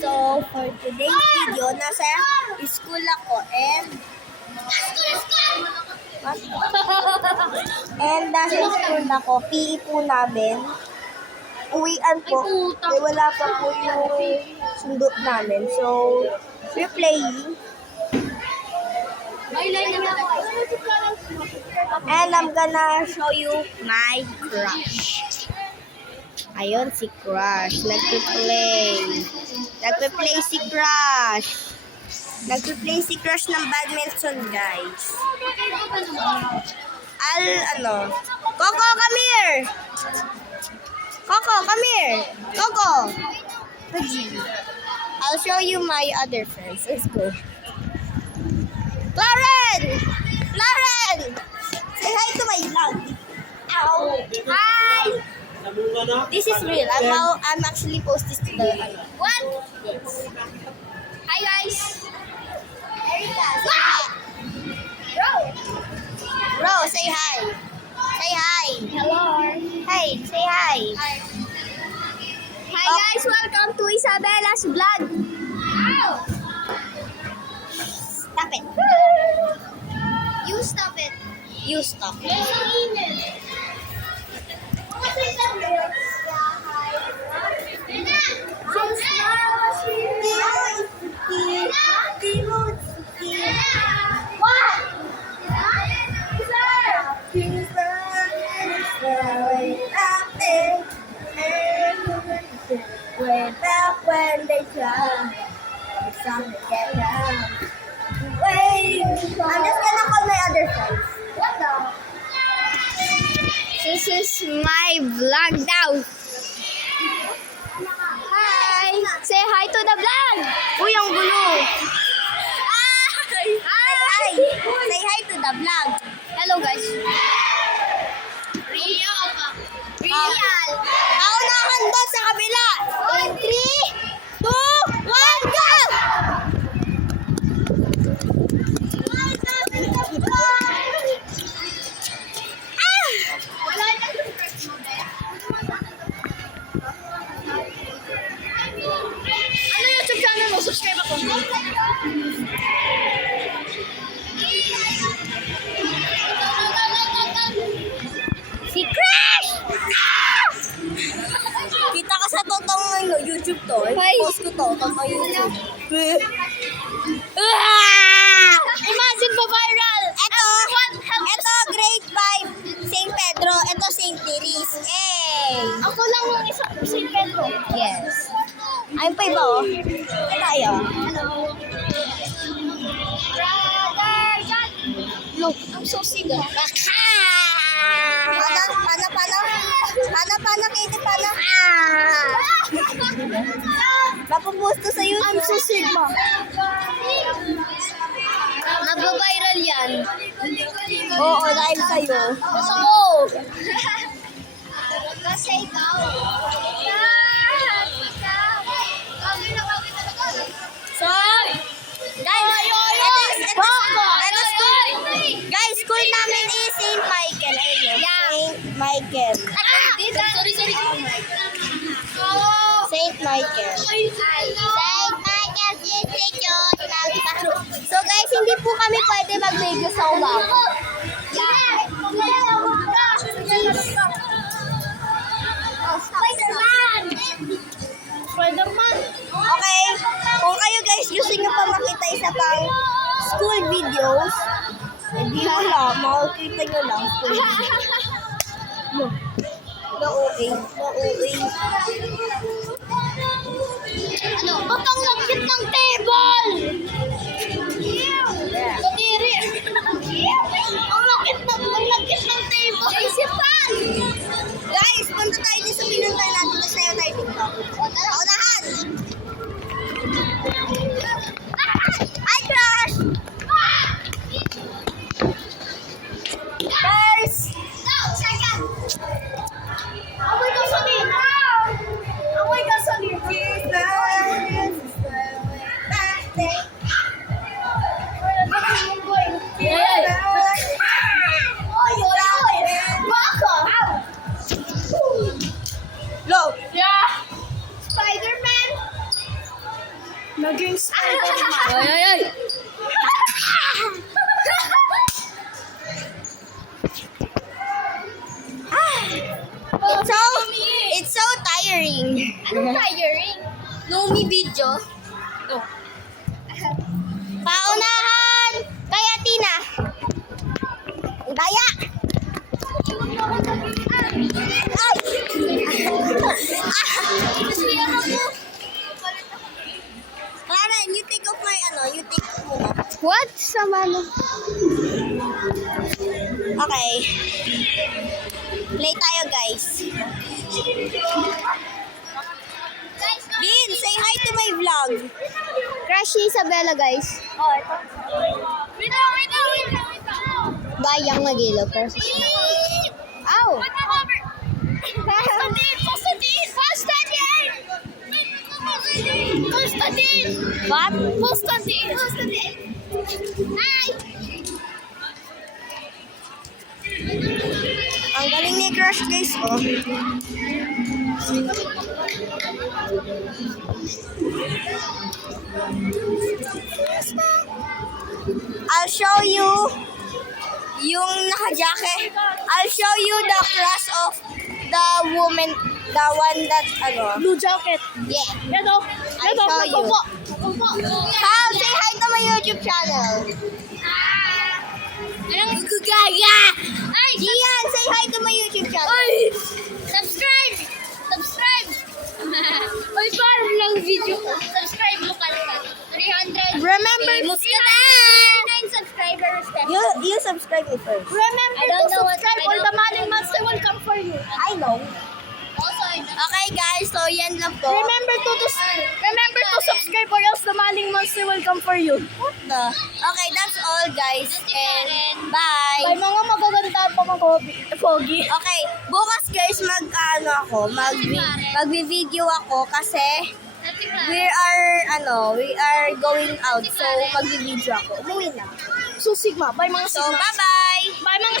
So, for today's video, nasa school ako and nasa school ako, PE po namin. Uwian po, eh, wala pa po yung sundo namin. So, we're playing. And I'm gonna show you my crush. Ayun, si Crush. Nagpe-play si Crush. Nagpe-play si Crush ng badminton, guys. Coco, come here! Coco, come here! Coco! I'll show you my other friends. Let's go. Lauren! Lauren! Say hi to my vlog. Ow! Hi! This is real. I'm actually post this to the what? Yes. Hi guys. Erica. Bro, say hi. Say hi. Hello. Hey, say hi. Hi guys, welcome to Isabella's vlog. Ow! Stop it. You stop it. You stop it. Way back when they tried, some to get down. Wait, I'm just gonna call my other friends. What the? This is my vlog now. Hi! Say hi to the vlog! Uy, ang gulo! Hi! Hi! Say hi to the vlog. Hello guys. Real! Real! Paunahan doon sa kabila! In 3, 2, 1, go! Ano YouTube channel mo? Subscribe ako. Si Crush! Kita ka sa totoong YouTube to. Post ko to. Totoong YouTube. Imagine pa viral. Ito grade 5. St. Pedro. Ito St. Teres. Ako lang yung isa St. Pedro. Yes. Ayun pa iba oh. Tayo. Hello. Look, I'm so single. Paano, Katie, paano? Mapupost to sa YouTube. I'm so sigma. Nagba-viral yan. Oo, dahil sa'yo. Gusto mo. Kasi ikaw. So, guys, school namin is St. Michael. St. Michael. Sorry. St. Michael. So guys, hindi po kami pwede mag-video sa umaga. Spider-Man. Okay. Kung kayo guys gusto nyo pa makita isa pang school videos, hindi mo lang, makikita nyo lang school videos. No-OA. Ano? Ba't ang lakit ng table? Kadiri. Ang lakit ng table. Isipan! Guys, punta tayo din sa pinuntahan natin na sa'yo tayo TikTok. O, tara, unahan! Hi, Crush! First! No, second! Amoy ka salir! Amoy ka salir! Naging style ko naman. Ay, ay, ay. It's so tiring. Anong tiring? Lumi video. Oh. Paunahan! Kaya Tina. Daya! Ay! Karen, you take off my you take off muna. What? Sama mo. Okay. Play tayo, guys. Bin, say hi to my vlog. Crush Isabella, guys. Oh, ito. Wait lang. Bayang mag-ilaw, pero Ow! Constantine! What? Constantine! Ay! Ang galing ni Crush, guys, oh. I'll show you yung naka-jacket. I'll show you the crush of the woman, the one that, Blue jacket. yeah. Ito. I'll show you. Kyle, say hi to my YouTube channel. Anong gugaya? Ay! Gian, say hi to my YouTube channel. Ay! Subscribe! Ay, parang lang video ko. Subscribe mo pala. 300. Remember, Mus ka na! 9 subscribers. you subscribe me first. Remember I don't to know what- subscribe I or don't- the Maling Monster will come for you. I know. Also, Okay, guys, so yan lang po. remember to subscribe or else the Maling Monster will come for you. Okay, that's all, guys. And bye. May mga magaganda pa mga pogi. Okay, bukas guys magvi-video ako kasi we are going out. So magvi-video ako. Umuwi na. So, Sigma. Bye mga So Sigma. bye-bye. Bye mga